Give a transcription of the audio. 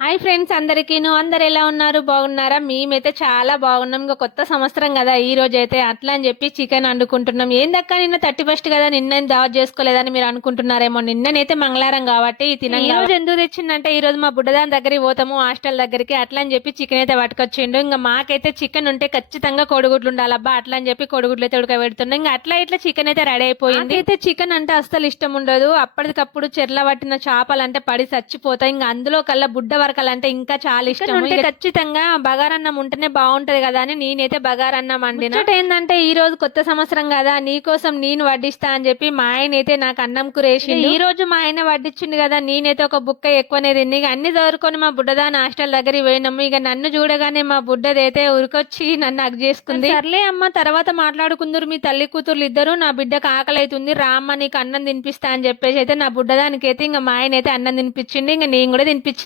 Hi friends అందరు ఎలా ఉన్నారు? బాగున్నారా? మేమైతే చాలా బాగున్నాం. ఇంకా కొత్త సంవత్సరం కదా ఈ రోజు అయితే, అట్లా అని చెప్పి చికెన్ వండుకుంటున్నాం. ఏందక్క నిన్న 31st కదా, నిన్న దావత్ చేసుకోలేదని మీరు అనుకుంటున్నారేమో. నిన్ననైతే మంగళవారం కాబట్టి తినం. ఈ రోజు ఎందుకు తెచ్చిందంటే, ఈ రోజు మా బుడ్డదాని దగ్గరికి పోతాము, హాస్టల్ దగ్గరికి. అట్లా అని చెప్పి చికెన్ అయితే పట్టుకొచ్చిండు. ఇంకా మాకైతే చికెన్ ఉంటే ఖచ్చితంగా కోడిగుడ్లు ఉండాలబ్బా, అట్లా అని చెప్పి కోడిగుడ్లు అయితే ఉడకబెడుతున్నాం. ఇంకా అట్లా ఇట్లా చికెన్ అయితే రెడీ అయిపోయింది. అయితే చికెన్ అంటే అస్సలు ఇష్టం ఉండదు. అప్పటికప్పుడు చెర్ల పట్టిన చేపలు అంటే పడి చచ్చిపోతాయి. ఇంకా అందులో కల్లా బుడ్డ వరకలంటే ఇంకా చాలా ఇష్టం. ఉంటే ఖచ్చితంగా బగారన్నం ఉంటేనే బాగుంటది కదా అని నేనైతే బగారన్నం వండిన. ఏంటంటే ఈ రోజు కొత్త సంవత్సరం కదా, నీకోసం నేను వడ్డిస్తా అని చెప్పి మా ఆయన అయితే నాకు అన్నం కూరేసి, ఈ రోజు మా ఆయన వడ్డించింది కదా, నేనైతే ఒక బుక్క ఎక్కువనే తిని ఇక అన్ని చదువుకొని మా బుడ్డదాని హాస్టల్ దగ్గరికి పోయినాము. ఇక నన్ను చూడగానే మా బుడ్డదైతే ఉరికొచ్చి నన్ను అగ్ చేసుకుంది. సర్లే అమ్మ, తర్వాత మాట్లాడుకుందరు మీ తల్లి కూతుర్లు ఇద్దరు, నా బిడ్డకు ఆకలి అవుతుంది రామ్మ నీకు అన్నం తినిపిస్తా అని చెప్పేసి అయితే నా బుడ్డదానికి అయితే ఇంకా మా ఆయన అయితే అన్నం తినిపించింది. ఇంకా నేను కూడా తినిపించింది.